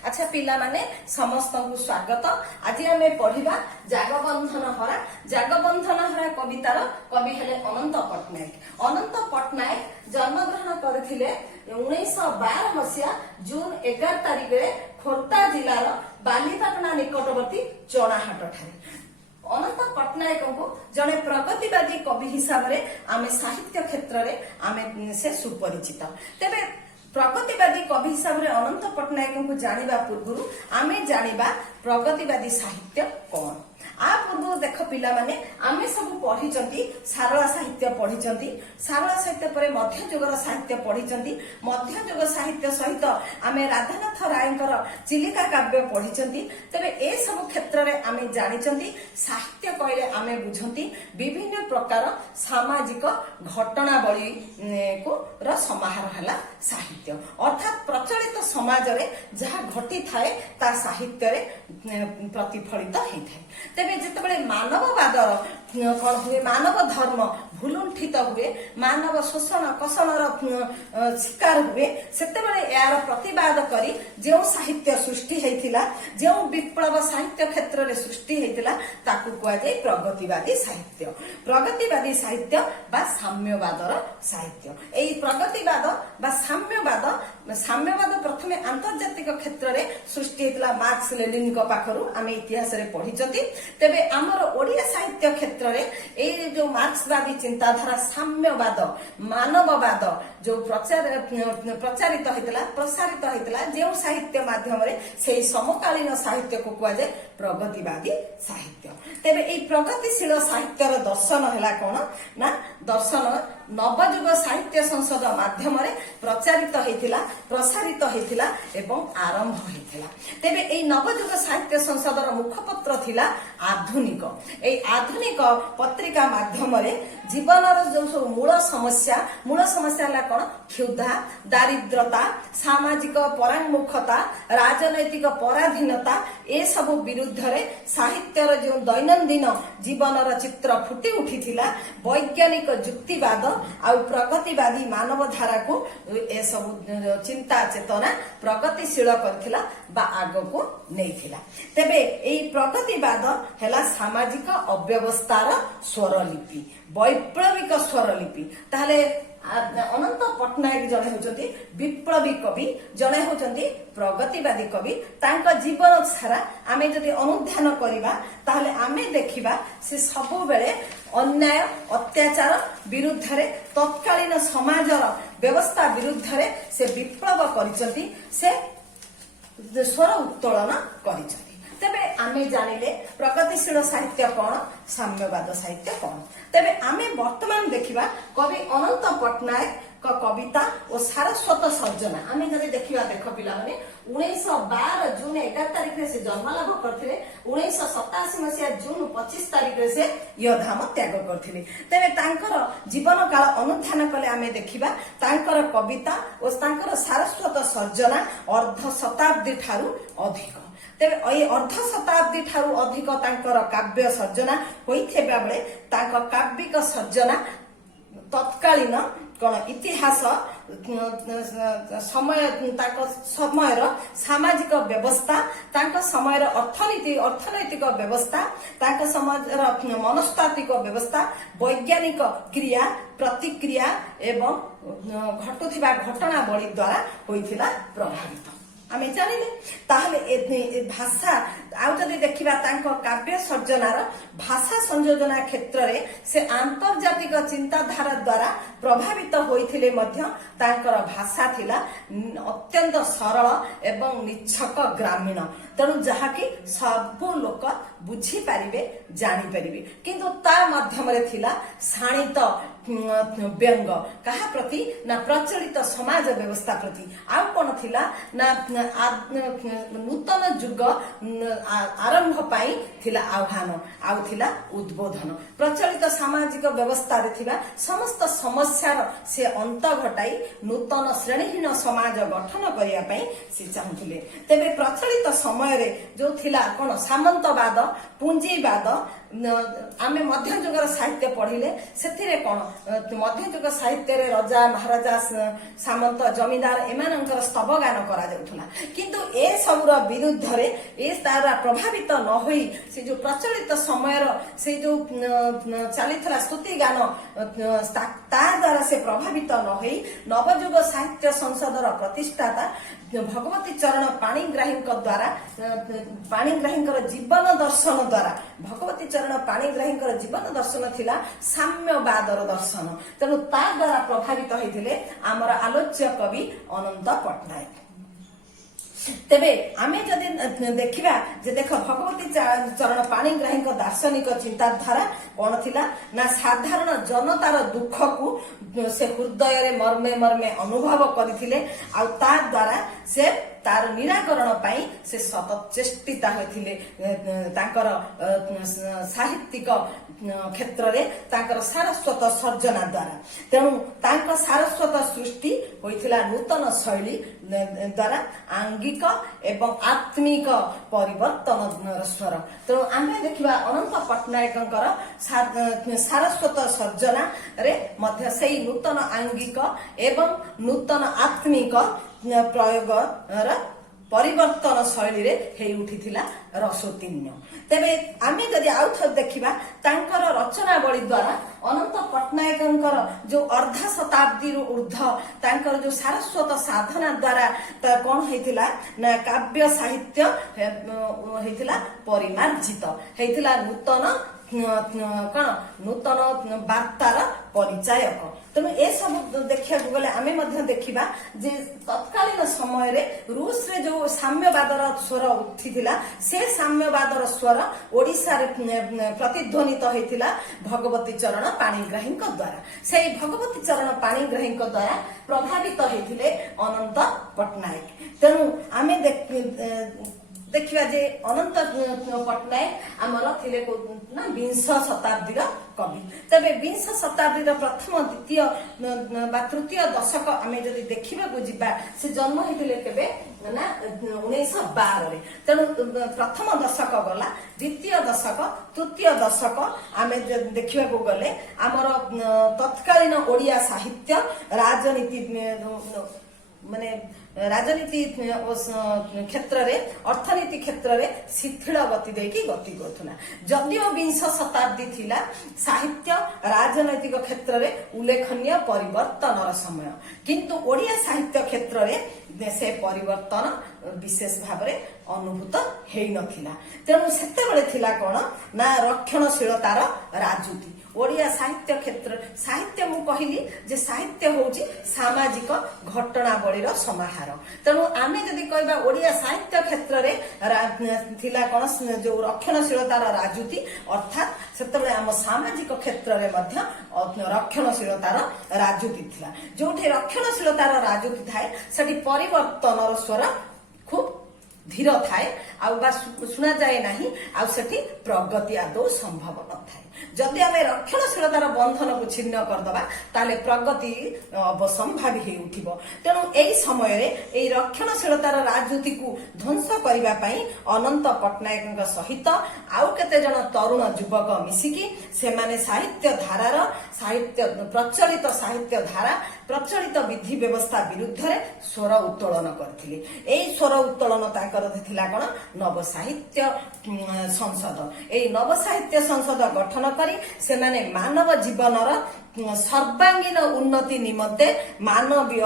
अच्छा पिला माने समस्त को स्वागत। आज आम पढ़ा जागबंधन हरा। जागबंधन हरा कवितार कवि हेले अनंत पट्टनायक। अनंत पट्टनायक जन्मग्रहण करथिले 1912 मसीहा जून 11 तारिख रे खोर्धा जिलार बालीपाटना निकटवर्ती चणाहाट ठारे। अनंत पट्टनायक को जड़े प्रगतिवादी कवि हिसाब से आम साहित्य क्षेत्र में आम से सुपरिचित। तेरे प्रगतिवादी कवि हिसाब से अनंत पट्टनायक को जानिबा पूर्व आम जानिबा प्रगतिवादी साहित्य कौन। आ पूर्व देख पिला माने आमे सब पढ़ी सारला साहित्य पढ़ी सारला साहित्य पर मध्ययुगर साहित्य पढ़ी मध्ययुग साहित्य सहित आमे राधानाथ रायंकर चिलिका काव्य पढ़ी। तेरे ए सब क्षेत्र में आमे जानी साहित्य कहले आमे बुझंती विभिन्न प्रकार सामाजिक घटनावली को समाहार है साहित्य। अर्थात प्रचलित समाज रे जहाँ घटी थाए ता साहित्य रे प्रतिफलित होता है। तेरे जिते मानववाद कौन हुए मानव धर्म भूलुंठित हुए मानव शोषण कषणर शिकार हुए सेतेबेले यार प्रतिवाद करी जो साहित्य सृष्टि होइतिला जो विप्लव साहित्य क्षेत्र में सृष्टि होइतिला ताकू कुआ जाय प्रगतिवादी साहित्य। प्रगतिवादी साहित्य बा साम्यवादर साहित्य। एई प्रगतिवाद बा साम्यवाद प्रथमे आंतर्जातिक क्षेत्र में सृष्टि होइतिला मार्क्स लेनिन को पाखरु आमे इतिहास रे पढ़िचंती। तेबे हमर ओडिया साहित्य क्षेत्र में ए जो मार्क्सवादी चिंताधारा साम्यवाद मानववाद जो प्रचारित होइतिला प्रसारित होइतिला जो साहित्य माध्यम रे से समकालीन साहित्य को कुआ जाय प्रगतिवादी साहित्य। तेबे ए प्रगतिशील साहित्यर दर्शन हैला कोन ना दर्शन नवयुग साहित्य संसद माध्यम रे प्रचारित होइतिला प्रसारित होइतिला एवं आरंभ होइतिला। तेबे ए नवयुग साहित्य संसदर मुखपत्र थिला आधुनिक। ए आधुनिक पत्रिका माध्यम रे जीवनर जो सब मूल समस्या है कौन क्षुधा दारिद्रता सामाजिक परांगमुखता राजनैतिक पराधीनता ए सब विरुद्ध रे साहित्यर जो दैनंदिन जीवनर चित्र फुटी उठिथिला वैज्ञानिक जुक्तिवाद आ प्रगतिवादी मानवधारा को ए सब चिंता चेतना प्रगतिशील करथिला बा आगो को नैथिला। तेबे एई प्रगतिवाद हैला सामाजिक अव्यवस्थार स्वरलिपि वैप्लविक स्वरलिपि। ताहले अनंत पट्टनायक जड़े होचंती विप्लवी कवि जड़े होचंती प्रगतिवादी कवि। तांका जीवन सारा आमे जदि अनुध्यान करिबा ताहले आमे देखिबा से सबु बेले अन्याय अत्याचार विरुद्ध रे तत्कालीन समाजर व्यवस्था विरुद्ध रे से विप्लव करिसंती से स्वर उत्तोलन करिसंती। तेबे आमे जानिले प्रगतिशील साहित्य कौन साम्यवाद साहित्य कौन। तेबे आमे वर्तमान देखिबा कवि अनंत पट्टनायक का कविता और सारस्वत सर्जना आमे जदि देखिबा देख पिला माने 1912 जून 11 तारिख रे से जन्म लाभ करथिले 1987 मसिया जून 25 तारिख रे से यधाम त्याग करथिले। तेबे तांकर जीवन काल अनुध्यान कले आमे देखिबा तांकर कविता और तांकर सारस्वत सर्जना अर्ध शताब्दी ठारू अधिक। तेरे अर्ध शताब्दी ठारू अधिक तांकर काव्य सर्जना होइथेबा बेले तांका काव्यिक सर्जना तत्कालीन कौन इतिहास समय समयर सामाजिक व्यवस्था समयर अर्थनैतिक व्यवस्था समय मनस्तात्विक व्यवस्था वैज्ञानिक क्रिया प्रतिक्रिया एवं घटुथिबा घटनावली द्वारा होइथिला प्रभावित आमे जानिले। ताहले भाषा आउ जदि देखिबा तांको काव्य सर्जनार भाषा संयोजना क्षेत्र रे से आंतर्जातिक चिंताधारा द्वारा प्रभावित होइथिले मध्य तांकर भाषा थिला अत्यंत सरल एवं निच्छक ग्रामीण। तेणु जहाँकि सबु लोक बुझी पारिबे जानी पारिबे किंतु ता माध्यम रे थिला शाणित व्यंग कहा प्रति ना प्रचलित समाज व्यवस्था प्रति आउ कौन थिला ना नूतन युग आरंभ पाई थिला आह्वान आउ थिला उद्बोधन प्रचलित सामाजिक व्यवस्था रे थिला समस्त समस्या से अंत घटाई नूतन श्रेणीहीन समाज गठन करिया पई से चाहुथिले। तेबे प्रचलित समय रे जो थिला कोन सामंतवाद पुंजीवाद आमे मध्ययुगर साहित्य पढ़िले से कौन मध्ययुग साहित्य रे राजा महाराजा सामंत जमीदार एमानंकर स्तव गान करा जाउथुला किंतु ए सबुर विरुद्ध रे ए तारा प्रभावित न होई से जो प्रचलित समय से जो चलीथला स्तुति गान ता द्वारा से प्रभावित न होई नवयुग साहित्य संसदर प्रतिष्ठाता भगवती चरण पाणिग्राही द्वारा पाणिग्राही जीवन दर्शन द्वारा भगवती चरण पाणिग्राही जीवन दर्शन थिला साम्यवादर दर्शन तेणु ता द्वारा प्रभावित होइथिले आमर आलोच्य कवि अनंत पट्टनायक। तेबे आमे जदि देखिबा जे देख भगवती चरण पाणिग्राही दार्शनिक चिंताधारा कौन थिला ना साधारण जनतार दुख को से हृदय रे मर्मे मर्मे अनुभव करथिले आ ता द्वारा से तार निराकरण पाई से सतत चेष्टिता होइथिले तांकर साहित्यिक क्षेत्र रे तांकर सारस्वत सर्जना द्वारा तेणु तांकर सारस्वत सृष्टि होइथिला नूतन शैली द्वारा आंगिक एवं आत्मिक परिवर्तन स्वर तेणु आमे देखिबा अनंत पट्टनायकंकर सारस्वत सर्जना रे मध्य से नूतन आंगिक एवं नूतन आत्मिक प्रयोग परिवर्तन शैली रे हेई उठिथिला रसोतीन्य। तेबे आमे जदि आउ थर देखिबा तांकर रचनावली द्वारा अनंत पट्टनायकंकर जो अर्धा शताब्दी रु ऊर्ध्व तांकर जो सारस्वत साधना द्वारा कौन हेतिला ना काव्य साहित्य हेतिला परिमार्जित हेतिला नूतन कौन नूतन वार्तार परिचायक तेणु ए सब देखा गले आमे मध्य देखिबा जे तत्कालीन समय रे रूस रे जो साम्यवादर स्वर उठिथिला से साम्यवादर स्वर ओडिसा रे प्रतिध्वनित होइथिला भगवती चरण पाणिग्राही द्वारा से भगवती चरण पाणिग्राही द्वारा प्रभावित होइथिले अनंत पट्टनायक तेणु आमे देखिबा जे अनंत पट्टनायक आमर थिले ना 20 शताब्दी कवि तबे 20 शताब्दी प्रथम द्वितीय बा तृतीय दशक आमे जदि देखिबा को जिबा से जन्म हेतिले केबे ना 1912 रे तेणु प्रथम दशक गला द्वितीय दशक तृतीय दशक आमे देखिबा को गले आमर तत्कालीन ओडिया साहित्य राजनीति माने राजनीति क्षेत्र रे अर्थनीति क्षेत्र रे शिथिल गति देकी गति करथुना जदिओ 20 शताब्दी थिला साहित्य राजनैतिक क्षेत्र रे उल्लेखनीय परिवर्तन समय किंतु ओडिया साहित्य क्षेत्र रे से परिवर्तन विशेष भाव रे अनुभूत हेई नथिला तेणु सेते बेले थिला कोन ना रक्षणशीलतार राजनीति ओडिया साहित्य क्षेत्र साहित्य मु कहिली जे साहित्य होउची सामाजिक घटनावलीर समाहार तेणु आमे जदि कहबा ओडिया साहित्य क्षेत्र रे थिला कोन जो रक्षणशीलतार राजनीति अर्थात सेतबेले आम सामाजिक क्षेत्र रे मध्य रक्षणशीलतार राजनीति थिला जोठी रक्षणशीलतार राजनीति थाए सेठी परिवर्तनर स्वर खूब धीर थाए आ शुणा जाए नहीं आ सेठी प्रगति आदौ संभव न थाए जदि आमे रक्षणशीलतार बंधन को छिन्न करदबा ताले प्रगति अवसंभावी हे उठिबो तेणु एई समय रे एई रक्षणशीलतार राजनीति को ध्वंस करिबा पई अनंत पट्टनायकଙ୍କ सहित आउ केते जण तरुण युवक मिसिकी सेमाने साहित्य धारार साहित्य प्रचलित साहित्य धारा प्रचलित विधि व्यवस्था विरुद्ध रे स्वर उत्तोलन करथिले एई स्वर उत्तोलन ताकर थिला कोन नव साहित्य संसद एई नव साहित्य संसद गठन करी सेमाने मानव जीवनर सर्वांगीन उन्नति निमंते मानवीय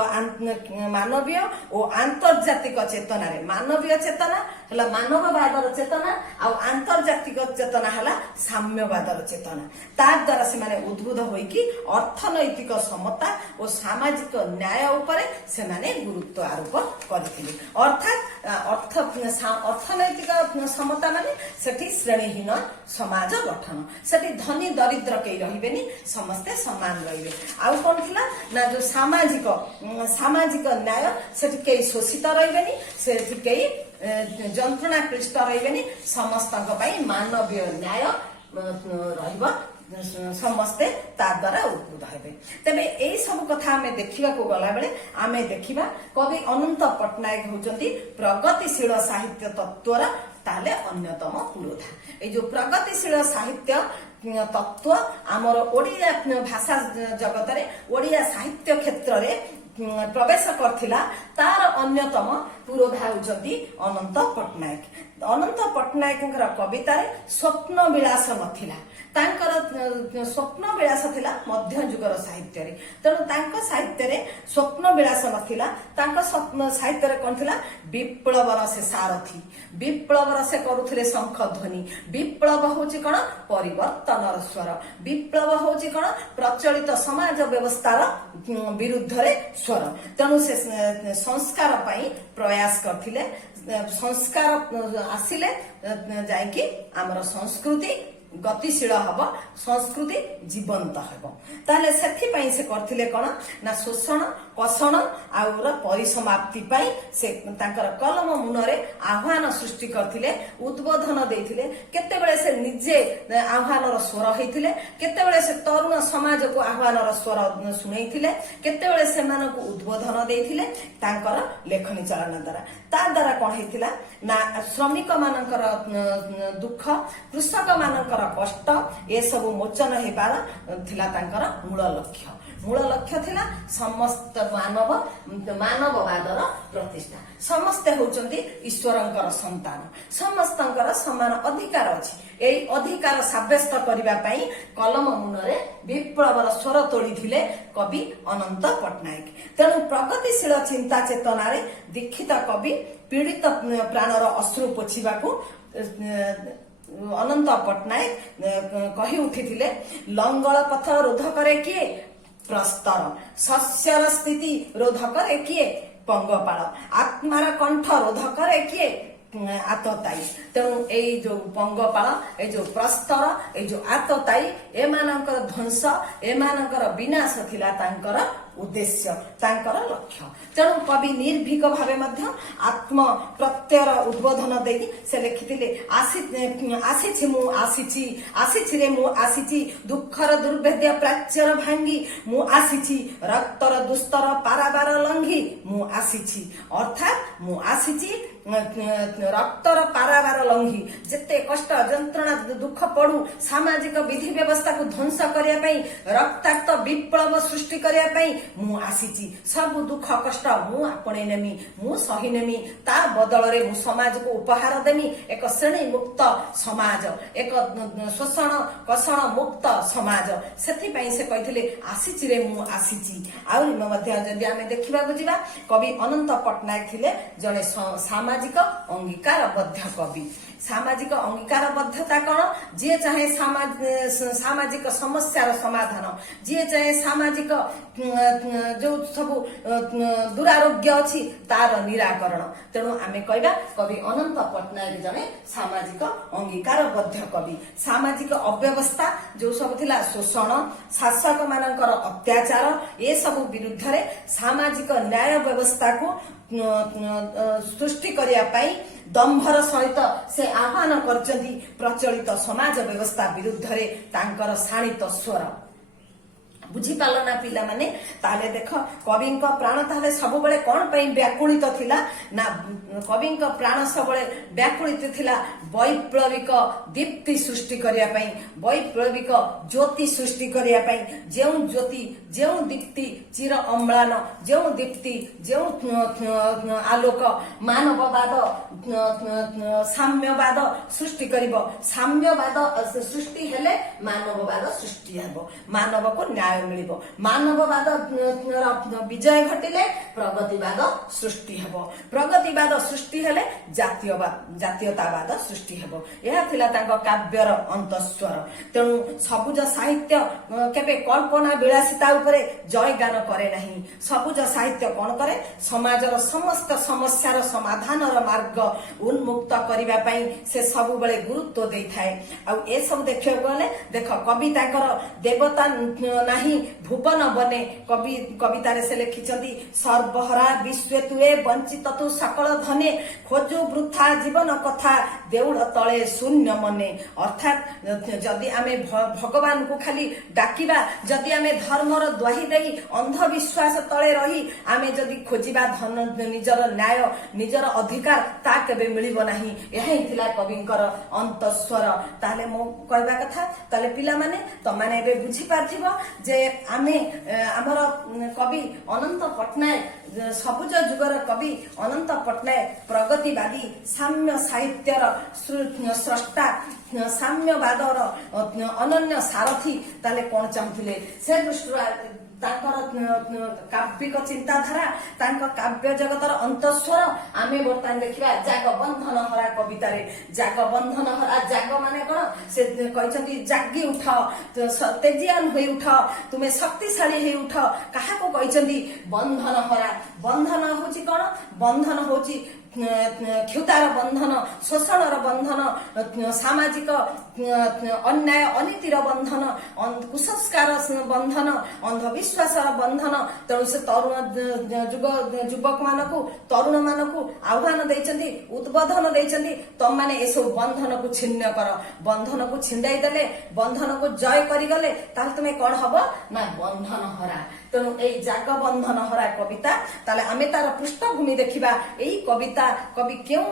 और आंतर्जातिक चेतना रे मानवीय चेतना हला मानववादर चेतना आ आंतर्जातिक चेतना हला साम्यवादर चेतना ता द्वारा से माने उद्बुद्ध होई कि अर्थनैतिक समता और सामाजिक न्याय उपरे से माने गुरुत्व आरोप करथिले अर्थात अर्थनैतिक समता माने सेठी श्रेणीहीन समाज गठन सेठी धनी दरिद्र केई रहिबेनी समस्ते समान रहिबे आउ कोन थिला ना जो सामाजिक न्याय सेठी केई शोषित रहिबेनी सेठी केई जंत्रणा क्लिष्ट रहिबेनी समस्तक पई मानवीय न्याय रहिबा समस्ते ता द्वारा उद्बुद्ध हेबे तेबे एई सब कथा हमें देखिबा को गला बेले आमे देखिबा कवि अनंत पट्टनायक होचंती प्रगतिशील साहित्य तत्वर ताहले अन्यतम पुरोधा ए जो प्रगतिशील साहित्य तत्व आमर ओडिया भाषा जगत रे ओडिया साहित्य क्षेत्र रे प्रवेश करथिला तार अन्यतम पुरोधा होउछंती अनंत पट्टनायक कविता रे स्वप्न विलास नथिला तांकर स्वप्न विलास थिला मध्य युगर साहित्य रे तेणु तांको साहित्य रे स्वप्न विलास नथिला तांको स्वप्न साहित्य रे कोन थिला विप्लवर से सारथी विप्लवर से करूथिले शंख ध्वनि विप्लव होची कोन परिवर्तनर स्वर विप्लव होची कोन प्रचलित समाज व्यवस्थार विरुद्ध रे स्वर तेणु से संस्कार पाई प्रयास करथिले संस्कार आसिले जायकि आमर संस्कृति गतिशील हब संस्कृति जीवंत हब ताले सेथि पई से करथिले कोन ना शोषण कषण आउर परिसमाप्ति पई से तांकर कलम मुनरे आह्वान सृष्टि करथिले उद्बोधन देथिले केतेबेले से निजे आह्वानर स्वर हेथिले केतेबेले से तरुण समाज को आह्वानर स्वर सुनैथिले केतेबेले से मानको उद्बोधन देथिले तांकर लेखनी चलन द्वारा ता द्वारा कोन हेथिला ना श्रमिक मानकर दुख कृषक मानकर कष्ट ए सब मोचन हेबार थिला तांकर मूल लक्ष्य थिला समस्त मानववादर प्रतिष्ठा समस्ते होचंती ईश्वरंकर संतान समस्तंकर समान अधिकार अछि एई अधिकार साब्यस्त करिबा पई कलम मुनरे विप्लवर स्वर तोड़िथिले कवि अनंत पट्टनायक तेणु प्रगतिशील चिंता चेतना रे दीक्षित कवि पीड़ित प्राणर अश्रु पोछिबाकू अनंत पट्टनायक कही उठिथिले लंगल पथ रोध करे किए प्रस्तर शस्यर स्थिति रोध करे किए पंगपाल आत्मार कंठ रोध करे किए आतताई तेणु एई जो पंगपाल ए जो प्रस्तर ए जो आतताई एमानकर ध्वंस एमानकर विनाश थिला तांकर उद्देश्य तांकर लक्ष्य तेणु कवि निर्भीक भावे मध्य आत्म प्रत्ययर उद्बोधन देई से लिखिथिले आसीछि मु आसीछि रे मु आसीछि दुखर दुर्भेद्य प्राच्यर भांगी मु आसीछि रक्तर दुस्तर पाराबार लंघी मु आसीछि अर्थात मु आसीछि रक्तर पाराबार लंघी जेते कष्ट जंत्रणा दुख पड़ू सामाजिक विधि व्यवस्था को ध्वंस करिया पई रक्ताक्त विप्लव सृष्टि करिया पई मु आसीची सब दुख कष्ट मु आपणे नेमी मु सही नेमी ता बदल रे मु समाज को उपहार देमी एक श्रेणी मुक्त समाज एक शोषण कषण मुक्त समाज सेथि पई से कहिथिले आसीची रे मु आसीची आउ मध्य जदि आमे देखिबा बुझिबा कवि अनंत पट्टनायक थिले जने सामाजिक अंगीकारबद्ध कवि सामाजिक अंगीकारबद्धता कौन जी चाहे सामाजिक समस्यार समाधान जी चाहे सामाजिक जो सब दुरारोग्य अच्छी तार निराकरण तेणु आमे कहबा कवि अनंत पट्टनायक जने सामाजिक अंगीकारबद्ध कवि सामाजिक अव्यवस्था जो सब थिला शोषण शासक मानकर अत्याचार ए सब विरुद्ध रे सामाजिक न्याय व्यवस्था को सृष्टि करिया पाई दंभर सहित से आह्वान करचंती प्रचलित समाज व्यवस्था विरुद्ध रे तांकर शाणित स्वर बुझी पाल ना पिला माने ताले देख कविंक प्राण ताले सब बेले कोन पई व्याकुलित थिला ना कविंक प्राण सब बेले व्याकुलित थिला वैप्लविक दीप्ति सृष्टि करिया पई वैप्लविक ज्योति सृष्टि करिया पई जेउ ज्योति जेउ दीप्ति चिर अम्लान जेउ दीप्ति जेउ आलोक मानववाद साम्यवाद सृष्टि करिवो साम्यवाद सृष्टि हेले मानववाद सृष्टि हेबो मानव को न्याय मिलिबो मानववाद विजय घटिले प्रगतिवाद सृष्टि हेबो प्रगतिवाद सृष्टि हेले जातीयतावाद सृष्टि हेबो यह थिला तांको काव्यर अंतस्वर तेणु सबुज साहित्य केबे कल्पना विलासिता उपरे जयगान करे नहीं सबुज साहित्य कोन करे समाजर समस्त समस्यार समाधानर मार्ग उन्मुक्त करिबा पई से सब बेले गुरुत्व देई थाए आ ए सब देखियो गले देख कवि तांकर देवता नाही ନାହିଁ ଭୁବନ ବନେ କବିତାରେ ସେ ଲେଖିଛନ୍ତି ସର୍ବହରା ବିଶ୍ୱେ ତୁଏ ବଞ୍ଚିତ ତୁ ସକଳ ଧନେ ଖୋଜୁ ବୃଥା ଜୀବନ କଥା ଦେଉଳ ତଳେ ଶୂନ୍ୟ ମନେ। ଅର୍ଥାତ୍ ଯଦି ଆମେ ଭଗବାନଙ୍କୁ ଖାଲି ଡାକିବା, ଯଦି ଆମେ ଧର୍ମର ଦ୍ୱାହି ଦେଇ ଅନ୍ଧବିଶ୍ୱାସ ତଳେ ରହି ଆମେ ଯଦି ଖୋଜିବା ନିଜର ନ୍ୟାୟ ନିଜର ଅଧିକାର, ତା କେବେ ମିଳିବ ନାହିଁ। ଏହା ହିଁ ଥିଲା କବିଙ୍କର ଅନ୍ତଃସ୍ୱର। ତାହେଲେ ମୁଁ କହିବା କଥା, ତାହେଲେ ପିଲାମାନେ ତମାନେ ଏବେ ବୁଝିପାରିଥିବ ଯେ ଆମର କବି ଅନନ୍ତ ପଟ୍ଟନାୟକ, ସବୁଜ ଯୁଗର କବି ଅନନ୍ତ ପଟ୍ଟନାୟକ ପ୍ରଗତିବାଦୀ ସାମ୍ୟ ସାହିତ୍ୟର ସ୍ରଷ୍ଟା, ସାମ୍ୟବାଦର ଅନନ୍ୟ ସାରଥୀ। ତାହେଲେ କଣ ଚାହୁଁଥିଲେ? ସେ ଦୃଷ୍ଟିରୁ ତାଙ୍କର କାବ୍ୟିକ ଚିନ୍ତାଧାରା, ତାଙ୍କ କାବ୍ୟ ଜଗତର ଅନ୍ତଃସ୍ୱର ଆମେ ବର୍ତ୍ତମାନ ଦେଖିବା ଜାଗ ବନ୍ଧନ ହରା କବିତାରେ। ଜାଗ ବନ୍ଧନ ହରା, ଜାଗ ମାନେ କଣ? ସେ କହିଛନ୍ତି ଜାଗି ଉଠ, ତେଜିଆନ ହୋଇ ଉଠ, ତୁମେ ଶକ୍ତିଶାଳୀ ହେଇ ଉଠ। କାହାକୁ କହିଛନ୍ତି? ବନ୍ଧନ ହରା। ବନ୍ଧନ ହଉଛି କଣ? ବନ୍ଧନ ହଉଛି କ୍ଷୁଧାର ବନ୍ଧନ, ଶୋଷଣର ବନ୍ଧନ, ସାମାଜିକ ଅନ୍ୟାୟ ଅନୀତିର ବନ୍ଧନ, କୁସଂସ୍କାର ବନ୍ଧନ, ଅନ୍ଧବିଶ୍ୱାସର ବନ୍ଧନ। ତେଣୁ ସେ ଯୁବକ ମାନଙ୍କୁ, ତରୁଣ ମାନଙ୍କୁ ଆହ୍ୱାନ ଦେଇଛନ୍ତି, ଉଦ୍ବୋଧନ ଦେଇଛନ୍ତି, ତମମାନେ ଏସବୁ ବନ୍ଧନକୁ ଛିନ୍ନ କର। ବନ୍ଧନକୁ ଛିଣ୍ଡାଇ ଦେଲେ, ବନ୍ଧନକୁ ଜୟ କରିଗଲେ, ତାହେଲେ ତୁମେ କଣ ହବ? ନା ବନ୍ଧନ ହରା। ତେଣୁ ଏଇ ଜାଗ ବନ୍ଧନ ହରା କବିତା, ତାହେଲେ ଆମେ ତାର ପୃଷ୍ଠଭୂମି ଦେଖିବା। ଏଇ କବିତା କବି କେଉଁ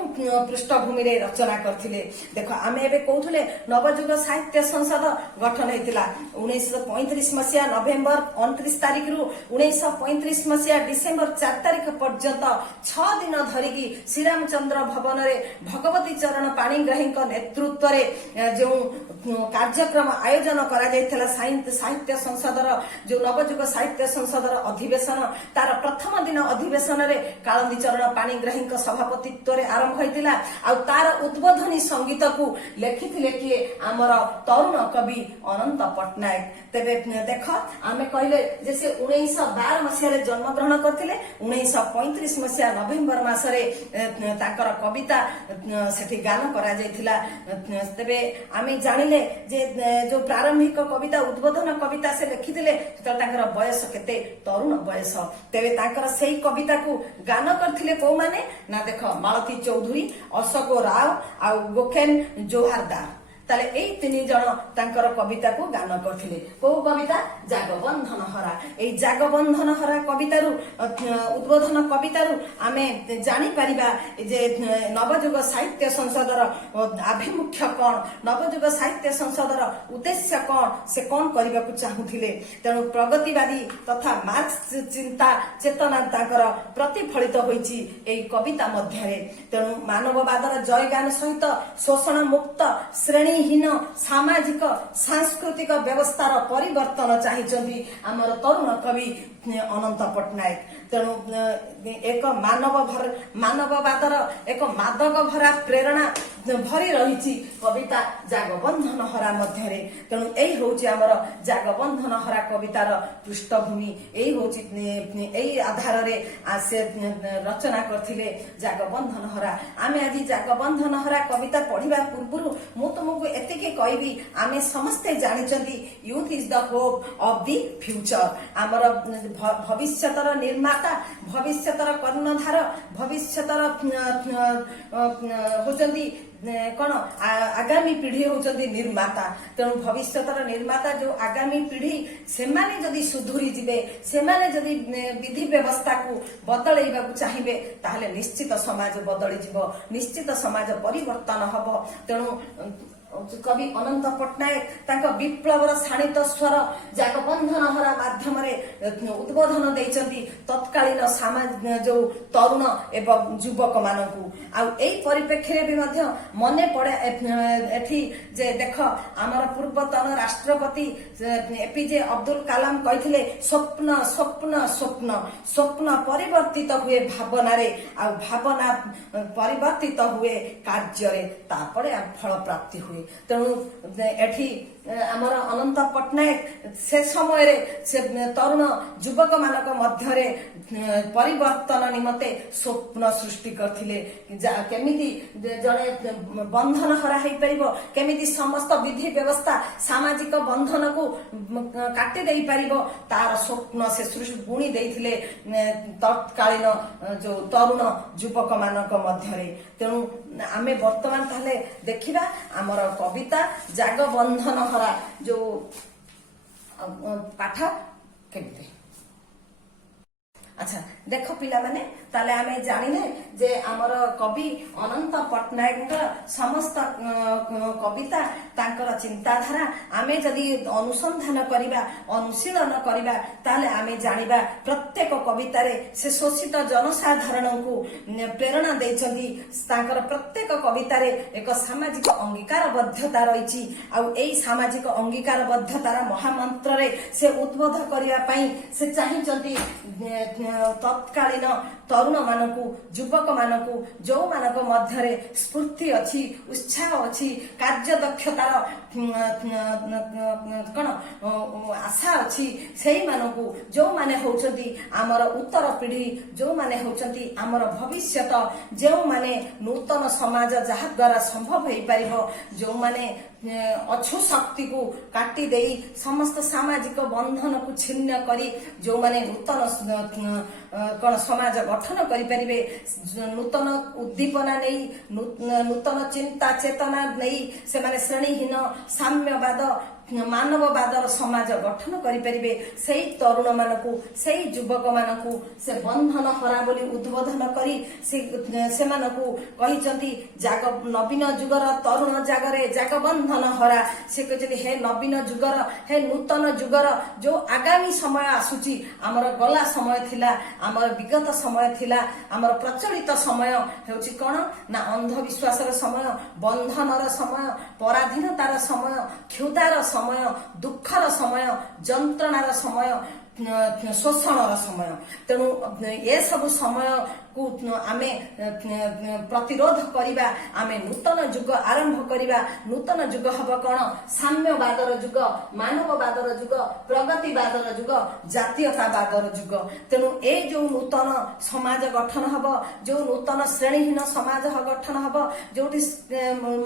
ପୃଷ୍ଠଭୂମିରେ ରଚନା କରିଥିଲେ? ଦେଖ, ଆମେ ଏବେ କହୁଥିଲେ ନବଯୁଗ ସାହିତ୍ୟ ସଂସଦ ଗଠନ ହେଇଥିଲା 1935 ମସିହା ନଭେମ୍ବର 29 ତାରିଖରୁ 1935 ମସିହା ଡିସେମ୍ବର 4 ତାରିଖ ପର୍ଯ୍ୟନ୍ତ 6 ଦିନ ଧରିକି ଶ୍ରୀରାମଚନ୍ଦ୍ର ଭବନରେ ଭଗବତୀ ଚରଣ ପାଣିଗ୍ରାହୀଙ୍କ ନେତୃତ୍ୱରେ ଯେଉଁ କାର୍ଯ୍ୟକ୍ରମ ଆୟୋଜନ କରାଯାଇଥିଲା, ସାହିତ୍ୟ ସଂସଦର ଯେଉଁ ନବଯୁଗ ସାହିତ୍ୟ ସଂସଦର ଅଧିବେଶନ, ତାର ପ୍ରଥମ ଦିନ ଅଧିବେଶନରେ କାଳନ୍ଦୀ ଚରଣ ପାଣିଗ୍ରାହୀଙ୍କ ସଭାପତିତ୍ୱରେ ଆରମ୍ଭ ହୋଇଥିଲା। ଆଉ ତାର ଉଦ୍ବୋଧନୀ ସଙ୍ଗୀତକୁ ଲେଖିଥିଲେ କିଏ? ଆମର ତରୁଣ କବି ଅନନ୍ତ ପଟ୍ଟନାୟକ। ତେବେ ଦେଖ, ଆମେ କହିଲେ ଯେ ସେ 1912 ମସିହାରେ ଜନ୍ମଗ୍ରହଣ କରିଥିଲେ। 1935 ମସିହା ନଭେମ୍ବର ମାସରେ ତାଙ୍କର କବିତା ସେଠି ଗାନ କରାଯାଇଥିଲା। ତେବେ ଆମେ ଜାଣିଲେ ଯେ ଯୋଉ ପ୍ରାରମ୍ଭିକ କବିତା, ଉଦ୍ବୋଧନ କବିତା ସେ ଲେଖିଥିଲେ, ସେତେବେଳେ ତାଙ୍କର ବୟସ କେତେ? ତରୁଣ ବୟସ। ତେବେ ତାଙ୍କର ସେଇ କବିତାକୁ ଗାନ କରିଥିଲେ କୋଉମାନେ? ନା ଦେଖ, ମାଳତୀ ଚୌଧୁରୀ, ଅଶୋକ ରାଓ ଆଉ ଗୋଖେନ ଜୋହାରଦାର। ତାହେଲେ ଏଇ 3 ଜଣ ତାଙ୍କର କବିତାକୁ ଗାନ କରିଥିଲେ। କୋଉ କବିତା? ଜାଗବନ୍ଧନ ହରା। ଏଇ ଜାଗବନ୍ଧନ ହରା କବିତାରୁ, ଉଦ୍ବୋଧନ କବିତାରୁ ଆମେ ଜାଣିପାରିବା ଯେ ନବଯୁଗ ସାହିତ୍ୟ ସଂସଦର ଆଭିମୁଖ୍ୟ କଣ, ନବଯୁଗ ସାହିତ୍ୟ ସଂସଦର ଉଦ୍ଦେଶ୍ୟ କଣ, ସେ କଣ କରିବାକୁ ଚାହୁଁଥିଲେ। ତେଣୁ ପ୍ରଗତିବାଦୀ ତଥା ମାର୍କ୍ସ ଚିନ୍ତା ଚେତନା ତାଙ୍କର ପ୍ରତିଫଳିତ ହୋଇଛି ଏଇ କବିତା ମଧ୍ୟରେ। ତେଣୁ ମାନବବାଦର ଜୟଗାନ ସହିତ ଶୋଷଣ ମୁକ୍ତ ଶ୍ରେଣୀହୀନ ସାମାଜିକ ସାଂସ୍କୃତିକ ବ୍ୟବସ୍ଥାର ପରିବର୍ତ୍ତନ ଚାହିଁଛନ୍ତି ଆମର ତରୁଣ କବି ଅନନ୍ତ ପଟ୍ଟନାୟକ। ତେଣୁ ଏକ ମାନବବାଦର ଏକ ମାଦକ ଭରା ପ୍ରେରଣା ଭରି ରହିଛି କବିତା ଜାଗବନ୍ଧନ ହରା ମଧ୍ୟରେ। ତେଣୁ ଏଇ ହଉଛି ଆମର ଜାଗବନ୍ଧନ ହରା କବିତାର ପୃଷ୍ଠଭୂମି। ଏଇ ହଉଛି ଏଇ ଆଧାରରେ ସେ ରଚନା କରିଥିଲେ ଜାଗବନ୍ଧନ ହରା। ଆମେ ଆଜି ଜାଗବନ୍ଧନ ହରା କବିତା ପଢିବା ପୂର୍ବରୁ ମୁଁ ତୁମକୁ ଏତିକି କହିବି, ଆମେ ସମସ୍ତେ ଜାଣିଛନ୍ତି youth is the Hope of the future. ଆମର ଭବିଷ୍ୟତର ନିର୍ମାତା, ଭବିଷ୍ୟତର କର୍ଣ୍ଣଧାର, ଭବିଷ୍ୟତର ହଉଛନ୍ତି କଣ? ଆଗାମୀ ପିଢି ହଉଛନ୍ତି ନିର୍ମାତା। ତେଣୁ ଭବିଷ୍ୟତର ନିର୍ମାତା ଯୋଉ ଆଗାମୀ ପିଢି, ସେମାନେ ଯଦି ସୁଧୁରି ଯିବେ, ସେମାନେ ଯଦି ବିଧି ବ୍ୟବସ୍ଥାକୁ ବଦଳେଇବାକୁ ଚାହିଁବେ, ତାହେଲେ ନିଶ୍ଚିତ ସମାଜ ବଦଳିଯିବ, ନିଶ୍ଚିତ ସମାଜ ପରିବର୍ତ୍ତନ ହବ। ତେଣୁ କବି ଅନନ୍ତ ପଟ୍ଟନାୟକ ତାଙ୍କ ବିପ୍ଳବର ଶାଣିତ ସ୍ୱର ଜାଗବନ୍ଧନ ହରା ମାଧ୍ୟମରେ ଉଦ୍ବୋଧନ ଦେଇଛନ୍ତି ତତ୍କାଳୀନ ଯୋଉ ତରୁଣ ଏବଂ ଯୁବକ ମାନଙ୍କୁ। ଆଉ ଏଇ ପରିପ୍ରେକ୍ଷୀରେ ବି ମଧ୍ୟ ମନେ ପଡେ ଏଠି ଯେ ଦେଖ, ଆମର ପୂର୍ବତନ ରାଷ୍ଟ୍ରପତି ଏପିଜେ ଅବଦୁଲ କାଲାମ କହିଥିଲେ, ସ୍ୱପ୍ନ ସ୍ୱପ୍ନ ସ୍ୱପ୍ନ, ସ୍ୱପ୍ନ ପରିବର୍ତ୍ତିତ ହୁଏ ଭାବନାରେ, ଆଉ ଭାବନା ପରିବର୍ତ୍ତିତ ହୁଏ କାର୍ଯ୍ୟରେ, ତାପରେ ଫଳ ପ୍ରାପ୍ତି ହୁଏ। ତେଣୁ ଏଠି ଆମର ଅନନ୍ତ ପଟ୍ଟନାୟକ से समय से तरुण युवक मानक मध्यरे परिवर्तन निमते स्वप्न सृष्टि करथिले केमिति जड़े बंधन हरा हो पारिबो केमिति समस्त विधि व्यवस्था सामाजिक बंधन को काटी दे पारिबो तार स्वप्न से सृष्टि बुणी देथिले तत्कालीन जो तरुण युवक मानक मध्यरे। तेणु आमे वर्तमान ताले देखिबा आमर कविता जाग बंधन हरा जो पाठ केमिति। अच्छा देख पिला माने ताले आमे जानिले जे आमर कवि अनंत पट्टनायक समस्त कविता तांकर चिंताधारा आमे जदि अनुसंधान करिबा अनुशीलन करिबा ताले आमे जानिबा प्रत्येक कवितारे से शोषित जनसाधारण को प्रेरणा देइचंदी। तांकर प्रत्येक कवितारे एक सामाजिक अंगीकारबद्धता रहिछि आ एई सामाजिक अंगीकारबद्धतार महामंत्र रे से उद्बोध करिया पई से चाहिचंदी तत्कालीन तरुण मानकु युवक मानकु जो मानक मध्यरे स्फूर्ति अछि उत्साह अछि कार्य दक्षतार कण आशा अछि सेही मानकु जो माने होचंती आमर उत्तर पीढ़ी जो माने होचंती आमर भविष्यत जो माने नूतन समाज जहा द्वारा संभव हो पारिबो जो माने अछु शक्ति को काटी देई समस्त सामाजिक बंधन को छिन्न करी जो माने नूतन कौन समाज गठन करि परिबे नूतन उद्दीपना नहीं नूतन चिंता चेतना नहीं से माने श्रेणीहीन साम्यवाद मानववादर समाज गठन करिपारिबे सेही तरुण मानकु सेही युवक मानकु से बंधन हरा बोली उद्बोधन करी से मानकु कहिचंती जाग नवीन जुगर तरुण जागरे जाग बंधन हरा से कहते हे नवीन जुगर हे नूतन जुगर जो आगामी समय आसुची आमर गला समय थिला आमर विगत समय थिला आमर प्रचलित समय हेउची कोन ना अंधविश्वासर समय बंधनर समय पराधीनतार समय क्षुधार समय दुखर समय जंत्रणार समय शोषणर समय। तेणु ये सब समय को आमे प्रतिरोध करिबा आमे नूतन युग आरंभ करिबा नूतन युग हब कोन साम्यवादर युग मानववादर युग प्रगतिवादर युग जातीयतावादर युग। तेणु ए जो नूतन समाज गठन हब जो नूतन श्रेणीहीन समाज गठन हब जोठी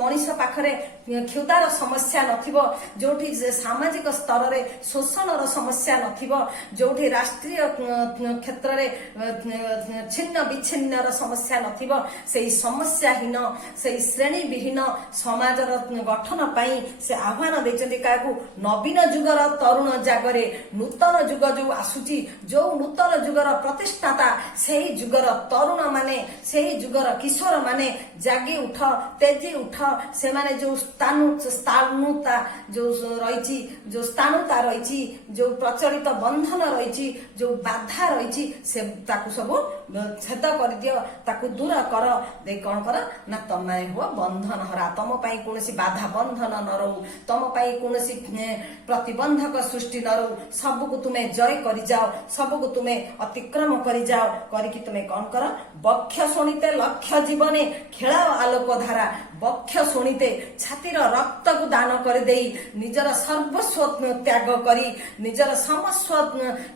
मनीष पाखरे क्षुधार समस्या नथिबो जोठी सामाजिक स्तर रे शोषणर समस्या नथिबो जोठी राष्ट्रीय क्षेत्र रे छिन्न विच्छिन्नर समस्या नथिबो सेही समस्याहीन सेही श्रेणी विहीन समाजर गठन पाई से आह्वान दैचंती काकू नवीन जुगर तरुण जागरे नूतन जुग जो आसुची जो नूतन जुगर प्रतिष्ठाता सेही जुगर तरुण माने सेही जुगर किशोर माने जागी उठ तेजी उठ से माने जो स्थानुता जो रहिची जो स्थानुता रहिची जो प्रचलित बंधन रहिची जो बाधा रहिची से ताकू सब छेद कर दियो ताकू दूर कर दे कौन कर ना तमे हो बंधन हरा तम पाई कोनसी बाधा बंधन न रहू तम पाई कोनसी प्रतिबंधक सृष्टि न रहू सब को तुमे जय करि जाओ सब को तुमे अतिक्रम करि जाओ करिकि तुमे कौन कर बक्ष सुनिते लक्ष्य जीवने खेलाओ आलोक धारा बक्ष सुनिते छातीर रक्त को दान कर देई निजर सर्वस्व त्याग करी निजर समस्व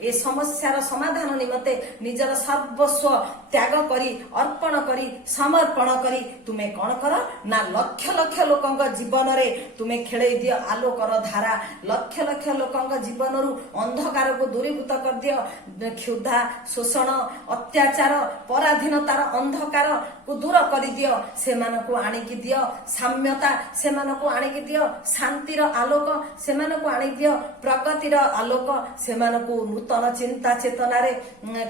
ए समस्यार समाधान निमते निजर सर्वस्व त्याग करी अर्पण करी समर्पण करी तुमे कौन कर ना लक्ष लक्ष लोकंग जीवन रे तुमे खेले दियो आलोकर धारा लक्ष लक्ष लोकंग जीवन रु अंधकार को दूरीभूत कर दियो क्षुधा शोषण अत्याचार पराधीनतार अंधकार को दूर कर दियो से मानको आनिकी दियो साम्यता से मानको आनिकी दियो शांतिर आलोक से मानको आनिकी दियो प्रगतिर आलोक से मानको नूतन चिंता चेतना रे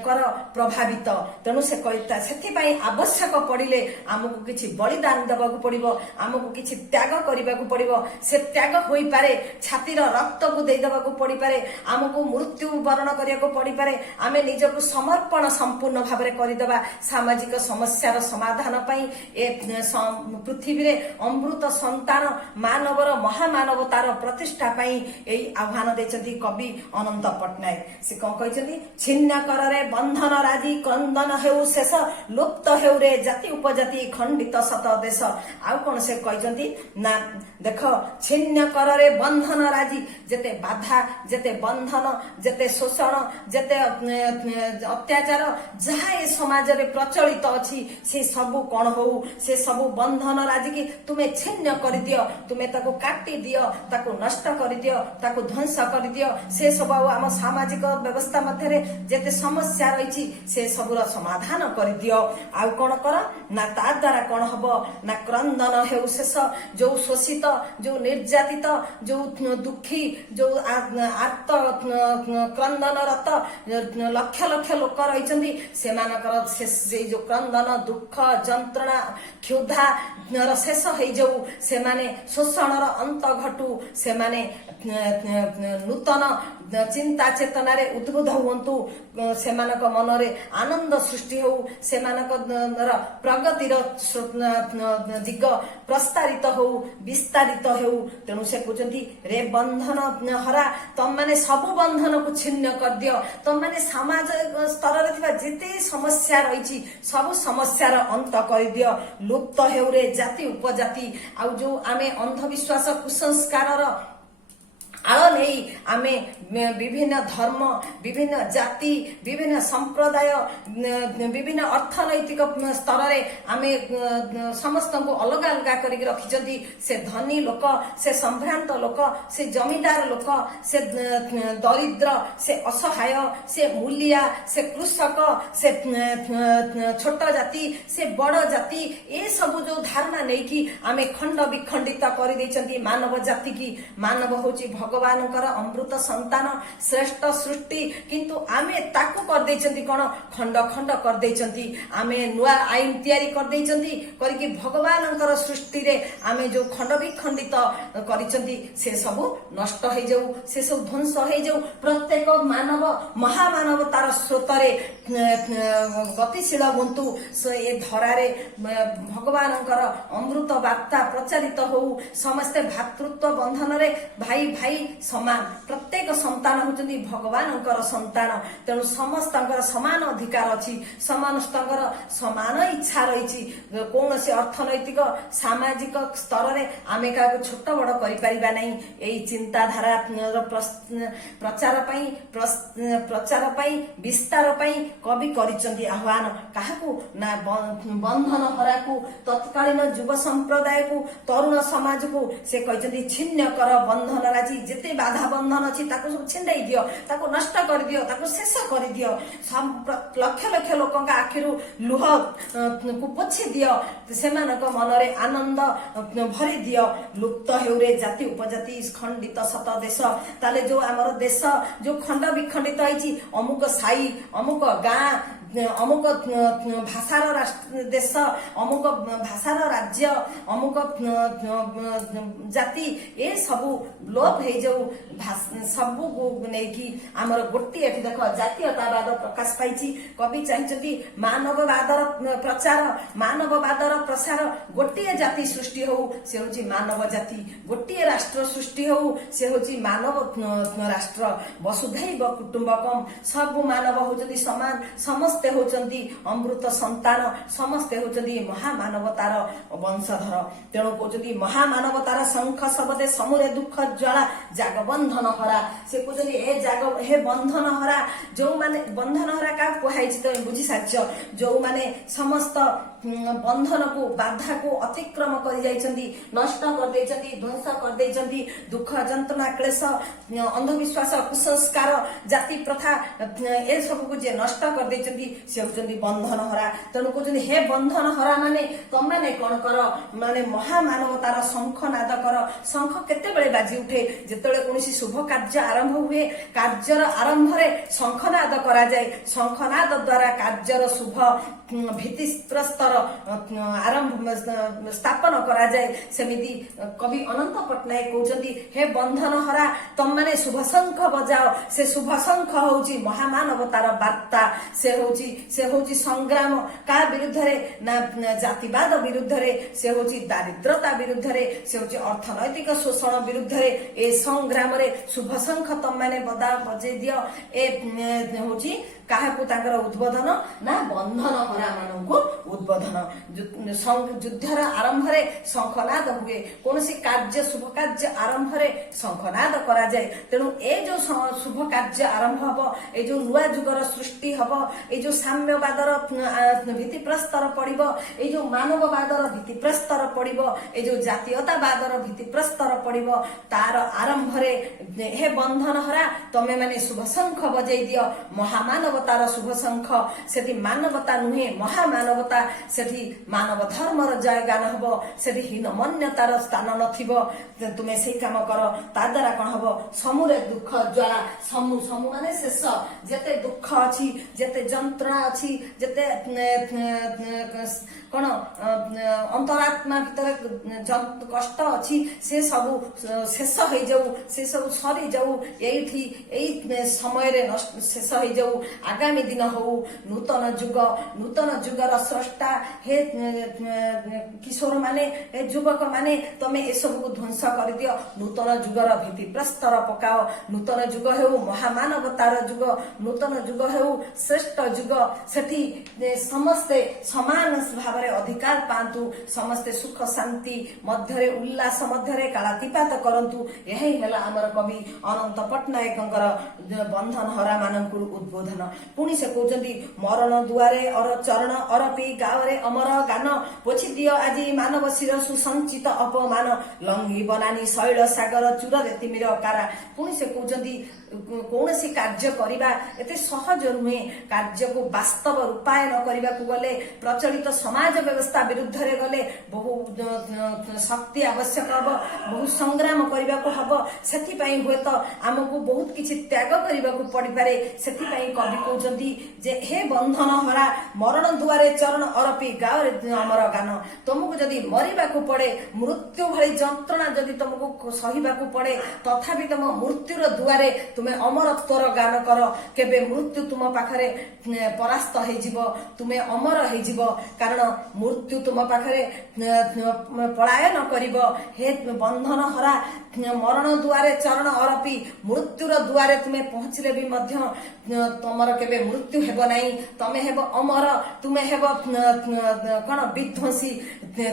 कर प्रभावित। तेणु से कहता से आवश्यक पड़िले आमको किछि बलिदान देबाकू पड़िबो आमको किछि त्याग करिबाकू पड़िबो से त्याग होई पारे छातीर रक्त को दे देबाकू पड़ी पारे आमको मृत्यु वरण करियाकू पड़ी पारे आमे निजको समर्पण संपूर्ण भाबरे करिदबा सामाजिक समस्यार समाधान पई ए पृथ्वी ପୃଥିବୀରେ ଅମୃତ ସନ୍ତାନ ମାନବର ମହାମାନବତାର ପ୍ରତିଷ୍ଠା ପାଇଁ ଏଇ ଆହ୍ୱାନ ଦେଇଛନ୍ତି କବି ଅନନ୍ତ ପଟ୍ଟନାୟକ। ସେ କଣ କହିଛନ୍ତି, ଛିନ୍ନ କରରେ ବନ୍ଧନ ରାଜି କ୍ରନ୍ଦନ ହେଉ ଶେଷ ଲୁପ୍ତ ହେଉରେ ଜାତି ଉପଜାତି ଖଣ୍ଡିତ ଶତ ଦେଶ। ଆଉ କଣ ସେ କହିଛନ୍ତି ନା, ଦେଖ ଛିନ୍ନ କରରେ ବନ୍ଧନ ରାଜି, ଯେତେ ବାଧା ଯେତେ ବନ୍ଧନ ଯେତେ ଶୋଷଣ ଯେତେ ଅତ୍ୟାଚାର ଯାହା ଏ ସମାଜରେ ପ୍ରଚଳିତ ଅଛି ସେ ସବୁ କଣ ହଉ, ସେ ସବୁ ବନ୍ଧନ ରାଜିକି ତୁମେ ଛିନ୍ନ କରିଦିଅ, ତୁମେ ତାକୁ କାଟି ଦିଅ, ତାକୁ ନଷ୍ଟ କରିଦିଅ, ତାକୁ ଧ୍ୱଂସ କରିଦିଅ। ସେ ସବୁ ଆଉ ଆମ ସାମାଜିକ ବ୍ୟବସ୍ଥା ମଧ୍ୟରେ ଯେତେ ସମସ୍ୟା ରହିଛି ସେ ସବୁର ସମାଧାନ କରିଦିଅ। ଆଉ କଣ କର ନା, ତା ଦ୍ୱାରା କଣ ହବ ନା, କ୍ରନ୍ଦନ ହେଉ ଶେଷ, ଯୋଉ ଶୋଷିତ ଯୋଉ ନିର୍ଯାତିତ ଯୋଉ ଦୁଃଖୀ ଯୋଉ ଆର୍ତ କ୍ରନ୍ଦନରତ ଲକ୍ଷ ଲକ୍ଷ ଲୋକ ରହିଛନ୍ତି ସେମାନଙ୍କର ସେଇ ଯୋଉ କ୍ରନ୍ଦନ ଦୁଃଖ ଯନ୍ତ୍ରଣା କ୍ଷୁଧା ଶେଷ ହେଇଯାଉ, ସେମାନେ ଶୋଷଣର ଅନ୍ତ ଘଟୁ, ସେମାନେ ନୂତନ ଚିନ୍ତା ଚେତନାରେ ଉଦ୍ବୁଦ୍ଧ ହୁଅନ୍ତୁ, ସେମାନଙ୍କ ମନରେ ଆନନ୍ଦ ସୃଷ୍ଟି ହଉ, ସେମାନଙ୍କର ପ୍ରଗତିର ଦିଗ ପ୍ରସ୍ତାରିତ ହଉ ବିସ୍ତାରିତ ହେଉ। ତେଣୁ ସେ କହୁଛନ୍ତି, ରେ ବନ୍ଧନ ହରା, ତମମାନେ ସବୁ ବନ୍ଧନକୁ ଛିନ୍ନ କରିଦିଅ, ତମମାନେ ସମାଜ ସ୍ତରରେ ଥିବା ଯେତେ ସମସ୍ୟା ରହିଛି ସବୁ ସମସ୍ୟାର ଅନ୍ତ କରିଦିଅ। ଲୁପ୍ତ ହେଉରେ ଜାତି ଉପଜାତି, ଆଉ ଯୋଉ ଆମେ ଅନ୍ଧବିଶ୍ୱାସ କୁସଂସ୍କାରର ଆଳ ନେଇ ଆମେ ବିଭିନ୍ନ ଧର୍ମ ବିଭିନ୍ନ ଜାତି ବିଭିନ୍ନ ସମ୍ପ୍ରଦାୟ ବିଭିନ୍ନ ଅର୍ଥନୈତିକ ସ୍ତରରେ ଆମେ ସମସ୍ତଙ୍କୁ ଅଲଗା ଅଲଗା କରିକି ରଖିଛନ୍ତି। ସେ ଧନୀ ଲୋକ, ସେ ସମ୍ଭ୍ରାନ୍ତ ଲୋକ, ସେ ଜମିଦାର ଲୋକ, ସେ ଦରିଦ୍ର, ସେ ଅସହାୟ, ସେ ମୂଲିଆ, ସେ କୃଷକ, ସେ ଛୋଟ ଜାତି, ସେ ବଡ ଜାତି, ଏ ସବୁ ଯୋଉ ଧାରଣା ନେଇକି ଆମେ ଖଣ୍ଡ ବିଖଣ୍ଡିତ କରିଦେଇଛନ୍ତି ମାନବ ଜାତିକି। ମାନବ ହଉଛି ଭଗବାନଙ୍କର ଅମୃତ ସନ୍ତାନ, ଶ୍ରେଷ୍ଠ ସୃଷ୍ଟି, କିନ୍ତୁ ଆମେ ତାକୁ କରିଦେଇଛନ୍ତି କଣ, ଖଣ୍ଡ ଖଣ୍ଡ କରିଦେଇଛନ୍ତି। ଆମେ ନୂଆ ଆଇନ ତିଆରି କରିଦେଇଛନ୍ତି, କରିକି ଭଗବାନଙ୍କର ସୃଷ୍ଟିରେ ଆମେ ଯୋଉ ଖଣ୍ଡ ବିଖଣ୍ଡିତ କରିଛନ୍ତି ସେ ସବୁ ନଷ୍ଟ ହେଇଯାଉ, ସେ ସବୁ ଧ୍ୱଂସ ହେଇଯାଉ। ପ୍ରତ୍ୟେକ ମାନବ ମହାମାନବ ତାର ସ୍ରୋତରେ ଗତିଶୀଳ ହୁଅନ୍ତୁ, ଏ ଧରାରେ ଭଗବାନଙ୍କର ଅମୃତ ବାର୍ତ୍ତା ପ୍ରଚାରିତ ହଉ, ସମସ୍ତେ ଭାତୃତ୍ୱ ବନ୍ଧନରେ ଭାଇ ଭାଇ ସମାନ, ପ୍ରତ୍ୟେକ ସନ୍ତାନ ହଉଛନ୍ତି ଭଗବାନଙ୍କର ସନ୍ତାନ। ତେଣୁ ସମସ୍ତଙ୍କର ସମାନ ଅଧିକାର ଅଛି, ସମସ୍ତଙ୍କର ସମାନ ଇଚ୍ଛା ରହିଛି। କୌଣସି ଅର୍ଥନୈତିକ ସାମାଜିକ ସ୍ତରରେ ଆମେ କାହାକୁ ଛୋଟ ବଡ କରିପାରିବା ନାହିଁ। ଏଇ ଚିନ୍ତାଧାରା ପ୍ରଚାର ପାଇଁ ବିସ୍ତାର ପାଇଁ କବି କରିଛନ୍ତି ଆହ୍ୱାନ। କାହାକୁ ନା, ବନ୍ଧନ ହରାକୁ, ତତ୍କାଳୀନ ଯୁବ ସମ୍ପ୍ରଦାୟକୁ, ତରୁଣ ସମାଜକୁ ସେ କହିଛନ୍ତି, ଛିନ୍ନ କର ବନ୍ଧନ ରାଜି, ଯେତେ ବାଧା ବନ୍ଧନ ଅଛି ତାକୁ ସବୁ ଛିଣ୍ଡେଇ ଦିଅ, ତାକୁ ନଷ୍ଟ କରିଦିଅ, ତାକୁ ଶେଷ କରିଦିଅ। ଲକ୍ଷ ଲକ୍ଷ ଲୋକଙ୍କ ଆଖିରୁ ଲୁହକୁ ପୋଛି ଦିଅ, ସେମାନଙ୍କ ମନରେ ଆନନ୍ଦ ଭରି ଦିଅ। ଲୁପ୍ତ ହେଉରେ ଜାତି ଉପଜାତି ଖଣ୍ଡିତ ଶତ ଦେଶ। ତାହେଲେ ଯୋଉ ଆମର ଦେଶ ଯୋଉ ଖଣ୍ଡ ବିଖଣ୍ଡିତ ହେଇଛି, ଅମୁକ ସାହି, ଅମୁକ ଗାଁ, ଅମୁକ ଭାଷାର ଦେଶ, ଅମୁକ ଭାଷାର ରାଜ୍ୟ, ଅମୁକ ଜାତି, ଏ ସବୁ ଲୋପ ହେଇଯାଉ। ସବୁକୁ ନେଇକି ଆମର ଗୋଟିଏ, ଏଠି ଦେଖ ଜାତୀୟତାବାଦ ପ୍ରକାଶ ପାଇଛି। କବି ଚାହିଁଛନ୍ତି ମାନବବାଦର ପ୍ରଚାର, ମାନବବାଦର ପ୍ରସାର। ଗୋଟିଏ ଜାତି ସୃଷ୍ଟି ହଉ, ସେ ହଉଛି ମାନବ ଜାତି। ଗୋଟିଏ ରାଷ୍ଟ୍ର ସୃଷ୍ଟି ହଉ, ସେ ହଉଛି ମାନବ ରାଷ୍ଟ୍ର। ବସୁଧୈବ କୁଟୁମ୍ବକମ୍, ସବୁ ମାନବ ହଉଛନ୍ତି ସମାନ, ସମସ୍ତେ ହଉଛନ୍ତି ଅମୃତ ସନ୍ତାନ, ସମସ୍ତେ ହଉଛନ୍ତି ମହାମାନବତାର ବଂଶଧର। ତେଣୁ କହୁଛନ୍ତି ମହାମାନବତାର ଶଙ୍ଖ ଶବଦେ ସମୁରେ ଦୁଃଖ ଜ୍ୱାଳା ଜାଗ ବନ୍ଧନ ହରା। ସେ କହୁଛନ୍ତି ହେ ବନ୍ଧନ ହରା, ଯୋଉମାନେ ବନ୍ଧନ ହରା କାହାକୁ କୁହାଯାଇଛି ତମେ ବୁଝି ସାରିଛ, ଯୋଉମାନେ ସମସ୍ତ ବନ୍ଧନକୁ ବାଧାକୁ ଅତିକ୍ରମ କରି ଯାଇଛନ୍ତି, ନଷ୍ଟ କରିଦେଇଛନ୍ତି, ଧ୍ୱଂସ କରିଦେଇଛନ୍ତି। ଦୁଃଖ ଯନ୍ତ୍ରଣା କ୍ଲେଶ ଅନ୍ଧବିଶ୍ୱାସ କୁସଂସ୍କାର ଜାତି ପ୍ରଥା ଏସବୁକୁ ଯିଏ ନଷ୍ଟ କରିଦେଇଛନ୍ତି ସେ ହଉଛନ୍ତି ବନ୍ଧନ ହରା। ତେଣୁ କହୁଛନ୍ତି ହେ ବନ୍ଧନ ହରା, ମାନେ ତମମାନେ କଣ କର, ମାନେ ମହାମାନବତାର ଶଙ୍ଖ ନାଦ କର। ଶଙ୍ଖ କେତେବେଳେ ବାଜି ଉଠେ, ଯେତେବେଳେ କୌଣସି ଶୁଭ କାର୍ଯ୍ୟ ଆରମ୍ଭ ହୁଏ। କାର୍ଯ୍ୟର ଆରମ୍ଭରେ ଶଙ୍ଖନାଦ କରାଯାଏ। ଶଙ୍ଖନାଦ ଦ୍ୱାରା କାର୍ଯ୍ୟର ଶୁଭ ଭିତ୍ତିପ୍ରସ୍ତର ଆରମ୍ଭ ସ୍ଥାପନ କରାଯାଏ। ସେମିତି କବି ଅନନ୍ତ ପଟ୍ଟନାୟକ କହୁଛନ୍ତି, ହେ ବନ୍ଧନ ହରା ତମମାନେ ଶୁଭ ଶଙ୍ଖ ବଜାଅ। ସେ ଶୁଭ ଶଙ୍ଖ ହଉଛି ମହାମାନବତାର ବାର୍ତ୍ତା। ସେ ହଉଛି ସଂଗ୍ରାମ କାହା ବିରୁଦ୍ଧରେ ନା ଜାତିବାଦ ବିରୁଦ୍ଧରେ, ସେ ହଉଛି ଦାରିଦ୍ରତା ବିରୁଦ୍ଧରେ, ସେ ହଉଛି ଅର୍ଥନୈତିକ ଶୋଷଣ ବିରୁଦ୍ଧରେ। ଏ ସଂଗ୍ରାମରେ ଶୁଭ ଶଙ୍ଖ ତମମାନେ ବଜେଇ ଦିଅ। ଏ ହଉଛି କାହାକୁ ତାଙ୍କର ଉଦ୍ବୋଧନ ନା ବନ୍ଧନ ହରା ମାନଙ୍କୁ ଉଦ୍ବୋଧନ। ଯୁଦ୍ଧର ଆରମ୍ଭରେ ଶଙ୍ଖନାଦ ହୁଏ। କୌଣସି କାର୍ଯ୍ୟ ଶୁଭ କାର୍ଯ୍ୟ ଆରମ୍ଭରେ ଶଙ୍ଖନାଦ କରାଯାଏ। ତେଣୁ ଏ ଯୋଉ ଶୁଭ କାର୍ଯ୍ୟ ଆରମ୍ଭ ହବ, ଏ ଯୋଉ ନୂଆ ଯୁଗର ସୃଷ୍ଟି ହବ, ଏ ଯୋଉ ସାମ୍ୟବାଦର ଭିତ୍ତିପ୍ରସ୍ତର ପଡିବ, ଏଇ ଯୋଉ ମାନବବାଦର ଭିତ୍ତିପ୍ରସ୍ତର ପଡିବ, ଏଇ ଯୋଉ ଜାତୀୟତାବାଦର ଭିତ୍ତିପ୍ରସ୍ତର ପଡିବ, ତାର ଆରମ୍ଭରେ ହେ ବନ୍ଧନ ହରା ତମେ ମାନେ ଶୁଭ ଶଙ୍ଖ ବଜେଇ ଦିଅ। ମହାମାନବତାର ଶୁଭ ଶଙ୍ଖ। ସେଠି ମାନବତା ନୁହେଁ ମହାମାନବତା। ସେଠି ମାନବ ଧର୍ମର ଜୟଗାନ ହବ। ସେଠି ହୀନମନ୍ୟତାର ସ୍ଥାନ ନଥିବ। ତୁମେ ସେଇ କାମ କର। ତା ଦ୍ୱାରା କଣ ହବ? ସମୁରେ ଦୁଃଖ ଜ୍ୱାଳା। ସମୁ ମାନେ ଶେଷ। ଯେତେ ଦୁଃଖ ଅଛି, ଯେତେ ଯନ୍ତ୍ରଣା ଅଛି, ଯେତେ କଣ ଅନ୍ତରାତ୍ମା ଭିତରେ କଷ୍ଟ ଅଛି, ସେ ସବୁ ଶେଷ ହେଇଯାଉ, ସେ ସବୁ ସରିଯାଉ। ଏଇ ସମୟରେ ଶେଷ ହେଇଯାଉ। ଆଗାମୀ ଦିନ ହଉ ନୂତନ ଯୁଗର ସ୍ରଷ୍ଟା ହେ କିଶୋର ମାନେ, ହେ ଯୁବକ ମାନେ, ତମେ ଏସବୁକୁ ଧ୍ୱଂସ କରିଦିଅ। ନୂତନ ଯୁଗର ଭିତ୍ତିପ୍ରସ୍ତର ପକାଅ। ନୂତନ ଯୁଗ ହେଉ ମହାମାନବତାର ଯୁଗ। ନୂତନ ଯୁଗ ହେଉ ଶ୍ରେଷ୍ଠ ଯୁଗ। ସେଠି ସମସ୍ତେ ସମାନ ଭାବରେ ଅଧିକାର ପାଆନ୍ତୁ। ସମସ୍ତେ ସୁଖ ଶାନ୍ତି ମଧ୍ୟରେ, ଉଲ୍ଲାସ ମଧ୍ୟରେ କାଳାତିପାତ କରନ୍ତୁ। ଏହା ହିଁ ହେଲା ଆମର କବି ଅନନ୍ତ ପଟ୍ଟନାୟକଙ୍କର ବନ୍ଧନ ହରା ମାନଙ୍କୁ ଉଦ୍ବୋଧନ। ପୁଣି ସେ କହୁଛନ୍ତି, ମରଣ ଦୁଆରେ ଚରଣ ଅରପି ଗାଓରେ ଅମର ଗାନ। ପୋଛି ଦିଅ ଆଜି ମାନବ ଶିରସୁ ସଞ୍ଚିତ ଅପମାନ। ଲଙ୍ଘି ବନାନୀ ଶୈଳ ସାଗର ଚୂରରେ ତିମିର କାରା। ପୁଣି ସେ କହୁଛନ୍ତି, କୌଣସି କାର୍ଯ୍ୟ କରିବା ଏତେ ସହଜ ନୁହେଁ। କାର୍ଯ୍ୟକୁ ବାସ୍ତବ ରୂପାୟନ କରିବାକୁ ଗଲେ, ପ୍ରଚଳିତ ସମାଜ ବ୍ୟବସ୍ଥା ବିରୁଦ୍ଧରେ ଗଲେ ବହୁ ଶକ୍ତି ଆବଶ୍ୟକ ହବ, ବହୁ ସଂଗ୍ରାମ କରିବାକୁ ହବ। ସେଥିପାଇଁ ହୁଏତ ଆମକୁ ବହୁତ କିଛି ତ୍ୟାଗ କରିବାକୁ ପଡିପାରେ। ସେଥିପାଇଁ କବି କହୁଛନ୍ତି ଯେ ହେ ବନ୍ଧନ ହରା ମରଣ ଦୁଆରେ ଚରଣ ଅରପି ଗାଓରେ ଅମର ଗାନ। ତମକୁ ଯଦି ମରିବାକୁ ପଡେ, ମୃତ୍ୟୁ ଭଳି ଯନ୍ତ୍ରଣା ଯଦି ତମକୁ ସହିବାକୁ ପଡେ, ତଥାପି ତମ ମୃତ୍ୟୁର ଦୁଆରେ ତୁମେ ଅମରତ୍ୱର ଗାନ କର। କେବେ ମୃତ୍ୟୁ ତୁମ ପାଖରେ ପରାସ୍ତ ହେଇଯିବ, ତୁମେ ଅମର ହେଇଯିବ। କାରଣ ମୃତ୍ୟୁ ତୁମ ପାଖରେ ପଳାୟନ କରିବ। ହେ ବନ୍ଧନ ହରା ମରଣ ଦୁଆରେ ଚରଣ ଅରପି, ମୃତ୍ୟୁର ଦୁଆରେ ତୁମେ ପହଞ୍ଚିଲେ ବି ମଧ୍ୟ ତମର କେବେ ମୃତ୍ୟୁ ହେବ ନାହିଁ। ତମେ ହେବ ଅମର, ତୁମେ ହେବ କଣ ବିଧ୍ୱଂସୀ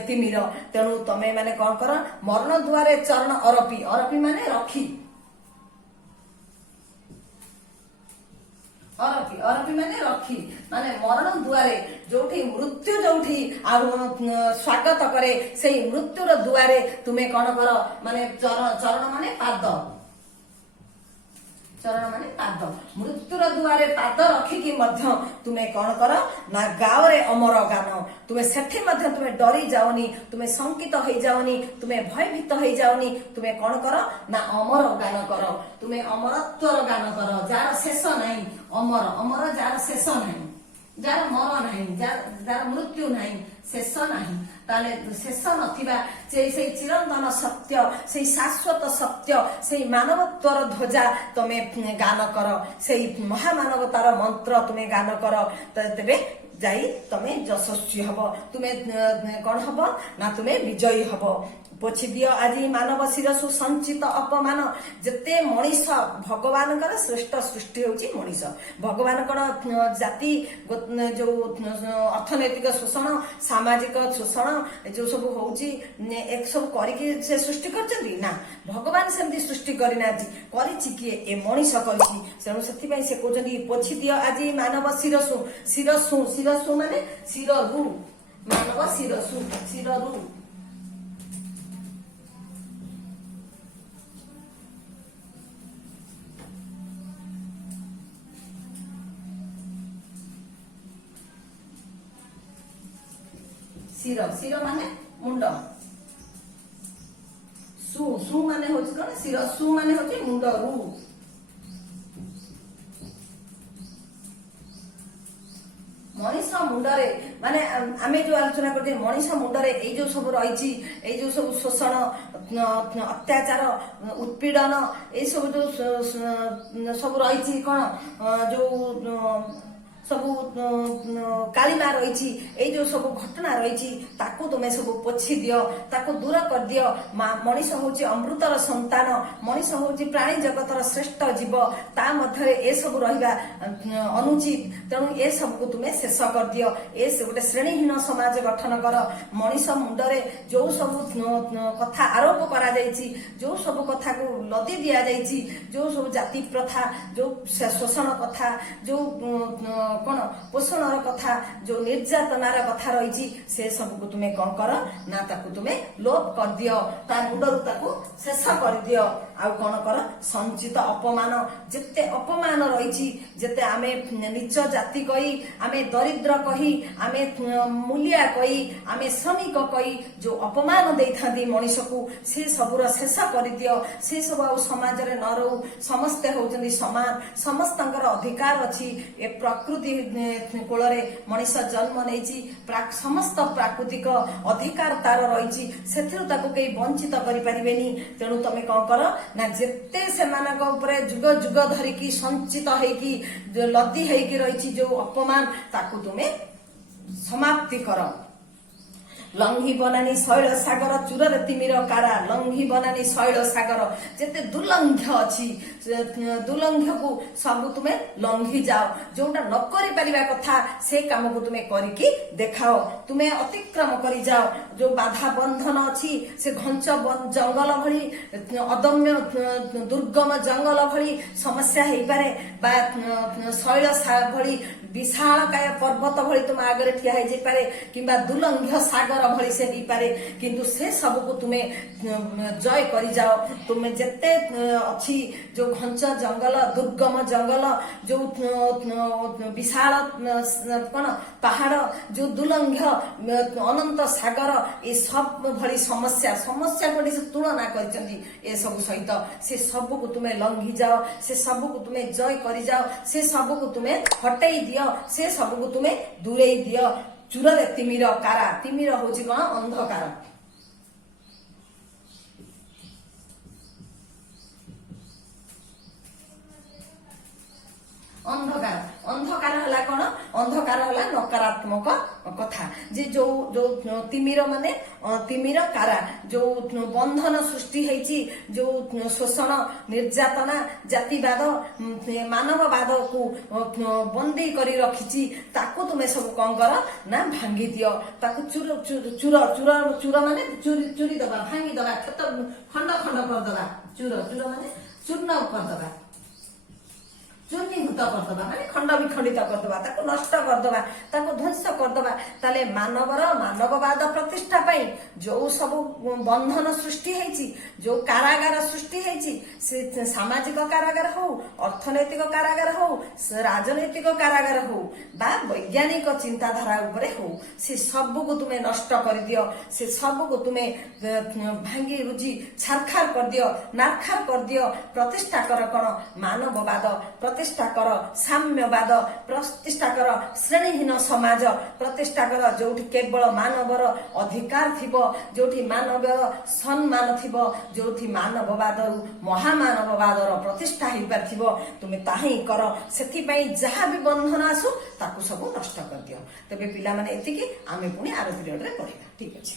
ତିମିର। ତେଣୁ ତମେ ମାନେ କଣ କର? ମରଣ ଦୁଆରେ ଚରଣ ଅରପି। ଅରପି ମାନେ ରଖି। ଅରପି ମାନେ ରଖି, ମାନେ ମରଣ ଦୁଆରେ, ଯୋଉଠି ମୃତ୍ୟୁ ଯୋଉଠି ସ୍ୱାଗତ କରେ, ସେଇ ମୃତ୍ୟୁର ଦୁଆରେ ତୁମେ କଣ କର? ମାନେ ଚରଣ ମାନେ ପାଦ। ଚରଣ ମାନେ ପାଦ। ମୃତ୍ୟୁର ଦୁଆରେ ପାଦ ରଖିକି ମଧ୍ୟ ତୁମେ କଣ କର? ନା ଗାଓରେ ଅମର ଗାନ। ତୁମେ ସେଠି ମଧ୍ୟ ତୁମେ ଡରି ଯାଉନି, ତୁମେ ଶଙ୍କିତ ହେଇଯାଉନି, ତୁମେ ଭୟଭୀତ ହେଇଯାଉନି। ତୁମେ କଣ କର? ନା ଅମର ଗାନ କର। ତୁମେ ଅମରତ୍ୱର ଗାନ କର, ଯାହାର ଶେଷ ନାହିଁ। ଅମର ଯାହାର ଶେଷ ନାହିଁ, ଯାହାର ମର ନାହିଁ, ଯାହାର ମୃତ୍ୟୁ ନାହିଁ, ଶେଷ ନାହିଁ। ତାହେଲେ ଶେଷ ନଥିବା ସେଇ ଚିରନ୍ତନ ସତ୍ୟ, ସେଇ ଶାଶ୍ୱତ ସତ୍ୟ, ସେଇ ମାନବତ୍ୱର ଧ୍ୱଜା ତମେ ଗାନ କର। ସେଇ ମହାମାନବତାର ମନ୍ତ୍ର ତୁମେ ଗାନ କର। ତେବେ ଯାଇ ତମେ ଯଶସ୍ୱୀ ହବ। ତୁମେ କଣ ହବ? ନା ତୁମେ ବିଜୟୀ ହବ। ପୋଛି ଦିଅ ଆଜି ମାନବ ଶିରସୁ ସଞ୍ଚିତ ଅପମାନ। ଯେତେ ମଣିଷ, ଭଗବାନଙ୍କର ଶ୍ରେଷ୍ଠ ସୃଷ୍ଟି ହଉଛି ମଣିଷ। ଭଗବାନ କଣ ଜାତି, ଯୋଉ ଅର୍ଥନୈତିକ ଶୋଷଣ, ସାମାଜିକ ଶୋଷଣ, ଯୋଉ ସବୁ ହଉଛି ଏସବୁ କରିକି ସେ ସୃଷ୍ଟି କରିଛନ୍ତି? ନା, ଭଗବାନ ସେମିତି ସୃଷ୍ଟି କରିନାହାନ୍ତି। କରିଛି କିଏ? ଏ ମଣିଷ କରିଛି। ତେଣୁ ସେଥିପାଇଁ ସେ କହୁଛନ୍ତି, ପୋଛି ଦିଅ ଆଜି ମାନବ ଶିରସୁ। ଶିରସୁ ମାନେ ଶିରରୁ, ମାନବ ଶିରସୁ, ଶିରରୁ। ଶିର ମାନେ ମୁଣ୍ଡ। ସୁ ମାନେ ହଉଛି କଣ ଶିର, ସୁ ମାନେ ହଉଛି ମୁଣ୍ଡରୁ। ମଣିଷ ମୁଣ୍ଡରେ ମାନେ ଆମେ ଯୋଉ ଆଲୋଚନା କରୁଛେ ମଣିଷ ମୁଣ୍ଡରେ ଏଇ ଯୋଉ ସବୁ ରହିଛି, ଏଇ ଯୋଉ ସବୁ ଶୋଷଣ, ଅତ୍ୟାଚାର, ଉତ୍ପୀଡନ, ଏଇ ସବୁ ଯୋଉ ସବୁ ରହିଛି କଣ ଯୋଉ ସବୁ କାଳିମା ରହିଛି, ଏଇ ଯୋଉ ସବୁ ଘଟଣା ରହିଛି ତାକୁ ତୁମେ ସବୁ ପୋଛି ଦିଅ, ତାକୁ ଦୂର କରିଦିଅ। ମଣିଷ ହଉଛି ଅମୃତର ସନ୍ତାନ, ମଣିଷ ହଉଛି ପ୍ରାଣୀ ଜଗତର ଶ୍ରେଷ୍ଠ ଜୀବ, ତା ମଧ୍ୟରେ ଏସବୁ ରହିବା ଅନୁଚିତ। ତେଣୁ ଏସବୁକୁ ତୁମେ ଶେଷ କରିଦିଅ। ଗୋଟେ ଶ୍ରେଣୀହୀନ ସମାଜ ଗଠନ କର। ମଣିଷ ମୁଣ୍ଡରେ ଯୋଉ ସବୁ କଥା ଆରୋପ କରାଯାଇଛି, ଯୋଉ ସବୁ କଥାକୁ ଲଦି ଦିଆଯାଇଛି, ଯୋଉ ସବୁ ଜାତି ପ୍ରଥା, ଯୋଉ ଶୋଷଣ କଥା, ଯୋଉ କଣ ପୋଷଣର କଥା, ଯୋଉ ନିର୍ଯାତନାର କଥା ରହିଛି, ସେ ସବୁକୁ ତୁମେ କଣ କର ନା ତାକୁ ତୁମେ ଲୋପ କରିଦିଅ, ତା ମୁଣ୍ଡରୁ ତାକୁ ଶେଷ କରିଦିଅ। ଆଉ କଣ କର, ସଞ୍ଚିତ ଅପମାନ, ଯେତେ ଅପମାନ ରହିଛି, ଯେତେ ଆମେ ନିଚ ଜାତି କହି, ଆମେ ଦରିଦ୍ର କହି, ଆମେ ମୂଲିଆ କହି, ଆମେ ଶ୍ରମିକ କହି ଯୋଉ ଅପମାନ ଦେଇଥାନ୍ତି ମଣିଷକୁ, ସେ ସବୁର ଶେଷ କରିଦିଅ। ସେ ସବୁ ଆଉ ସମାଜରେ ନ ରହୁ। ସମସ୍ତେ ହଉଛନ୍ତି ସମାନ, ସମସ୍ତଙ୍କର ଅଧିକାର ଅଛି। ଏ ପ୍ରକୃତି କୋଳରେ ମଣିଷ ଜନ୍ମ ନେଇଛି, ସମସ୍ତ ପ୍ରାକୃତିକ ଅଧିକାର ତାର ରହିଛି, ସେଥିରୁ ତାକୁ କେହି ବଞ୍ଚିତ କରିପାରିବେନି। ତେଣୁ ତମେ କଣ କର ନା ଯେତେ ସେମାନଙ୍କ ଉପରେ ଯୁଗ ଯୁଗ ଧରିକି ସଞ୍ଚିତ ହେଇକି ଲଦି ହେଇକି ରହିଛି ଯୋଉ ଅପମାନ, ତାକୁ ତୁମେ ସମାପ୍ତି କର। ଲଙ୍ଘି ବନାନୀ ଶୈଳ ସାଗର ଚୂରରେ ତିମିର କାରା, ଲଙ୍ଘି ବନାନୀ ଶୈଳ ସାଗର, ଯେତେ ଦୁର୍ଲଙ୍ଘ୍ୟ ଅଛି ଦୁର୍ଲଙ୍ଘ୍ୟକୁ ସବୁ ତୁମେ ଲଙ୍ଘି ଯାଅ। ଯୋଉଟା ନ କରିପାରିବା କଥା ସେ କାମକୁ ତୁମେ କରିକି ଦେଖାଅ, ତୁମେ ଅତିକ୍ରମ କରି ଯାଅ। ଯୋଉ ବାଧା ବନ୍ଧନ ଅଛି, ସେ ଘଞ୍ଚ ଜଙ୍ଗଲ ଭଳି, ଅଦମ୍ୟ ଦୁର୍ଗମ ଜଙ୍ଗଲ ଭଳି ସମସ୍ୟା ହେଇପାରେ, ବା ଶୈଳ ଭଳି ବିଶାଳକାୟ ପର୍ବତ ଭଳି ତୁମ ଆଗରେ ଠିଆ ହେଇଯାଇପାରେ, କିମ୍ବା ଦୁର୍ଲଙ୍ଘ୍ୟ ସାଗର ଭଳି ସେ ହେଇପାରେ, କିନ୍ତୁ ସେ ସବୁକୁ ତୁମେ ଜୟ କରିଯାଅ। ତୁମେ ଯେତେ ଅଛି ଯୋଉ ଘଞ୍ଚ ଜଙ୍ଗଲ, ଦୁର୍ଗମ ଜଙ୍ଗଲ, ଯୋଉ ବିଶାଳ କଣ ପାହାଡ, ଯୋଉ ଦୁର୍ଲଙ୍ଘ୍ୟ ଅନନ୍ତ ସାଗର, ଏ ସବୁ ଭଳି ସମସ୍ୟା ଭଳି ସେ ତୁଳନା କରିଛନ୍ତି ଏ ସବୁ ସହିତ। ସେ ସବୁକୁ ତୁମେ ଲଙ୍ଘି ଯାଅ, ସେ ସବୁକୁ ତୁମେ ଜୟ କରିଯାଅ, ସେ ସବୁକୁ ତୁମେ ହଟେଇ ଦିଅ, ସେ ସବୁକୁ ତୁମେ ଦୂରେଇ ଦିଅ। ଚୂରରେ ତିମିର କାରା, ତିମିର ହଉଛି କଣ ଅନ୍ଧକାର। ଅନ୍ଧକାର ହେଲା କଣ, ଅନ୍ଧକାର ହେଲା ନକାରାତ୍ମକ କଥା। ଯେ ଯୋଉ ତିମିର ମାନେ ତିମିର କାରା, ଯୋଉ ବନ୍ଧନ ସୃଷ୍ଟି ହେଇଛି, ଯୋଉ ଶୋଷଣ, ନିର୍ଯାତନା, ଜାତିବାଦ, ମାନବବାଦକୁ ବନ୍ଦୀ କରି ରଖିଛି, ତାକୁ ତୁମେ ସବୁ କଣ କର ନା ଭାଙ୍ଗି ଦିଅ। ତାକୁ ଚୂର ମାନେ ଚୁରି ଦବା, ଭାଙ୍ଗି ଦବା, କ୍ଷତ ଖଣ୍ଡ ଖଣ୍ଡ କରିଦବା। ଚୂର ମାନେ ଚୂର୍ଣ୍ଣ କରିଦବା, ଚୂର୍ଣ୍ଣୀଭୂତ କରିଦବା ମାନେ ଖଣ୍ଡ ବିଖଣ୍ଡିତ କରିଦବା, ତାକୁ ନଷ୍ଟ କରିଦବା, ତାକୁ ଧ୍ୱଂସ କରିଦବା। ତାହେଲେ ମାନବବାଦ ପ୍ରତିଷ୍ଠା ପାଇଁ ଯୋଉ ସବୁ ବନ୍ଧନ ସୃଷ୍ଟି ହେଇଛି, ଯୋଉ କାରାଗାର ସୃଷ୍ଟି ହେଇଛି, ସେ ସାମାଜିକ କାରାଗାର ହଉ, ଅର୍ଥନୈତିକ କାରାଗାର ହଉ, ରାଜନୈତିକ କାରାଗାର ହଉ, ବା ବୈଜ୍ଞାନିକ ଚିନ୍ତାଧାରା ଉପରେ ହଉ, ସେ ସବୁକୁ ତୁମେ ନଷ୍ଟ କରିଦିଅ। ସେ ସବୁକୁ ତୁମେ ଭାଙ୍ଗି ରୁଜି ଛାରଖାର କରିଦିଅ, ନାରଖାର କରିଦିଅ। ପ୍ରତିଷ୍ଠା କର କଣ ମାନବବାଦ, ପ୍ରତିଷ୍ଠା କର ସାମ୍ୟବାଦ, ପ୍ରତିଷ୍ଠା କର ଶ୍ରେଣୀହୀନ ସମାଜ, ପ୍ରତିଷ୍ଠା କର ଯୋଉଠି କେବଳ ମାନବର ଅଧିକାର ଥିବ, ଯୋଉଠି ମାନବର ସମ୍ମାନ ଥିବ, ଯୋଉଠି ମାନବବାଦରୁ ମହାମାନବବାଦର ପ୍ରତିଷ୍ଠା ହେଇପାରିଥିବ, ତୁମେ ତାହା ହିଁ କର। ସେଥିପାଇଁ ଯାହା ବି ବନ୍ଧନ ଆସୁ ତାକୁ ସବୁ ନଷ୍ଟ କରିଦିଅ। ତେବେ ପିଲାମାନେ ଏତିକି, ଆମେ ପୁଣି ଆର ପିରିୟଡରେ ପଢିବା। ଠିକ ଅଛି।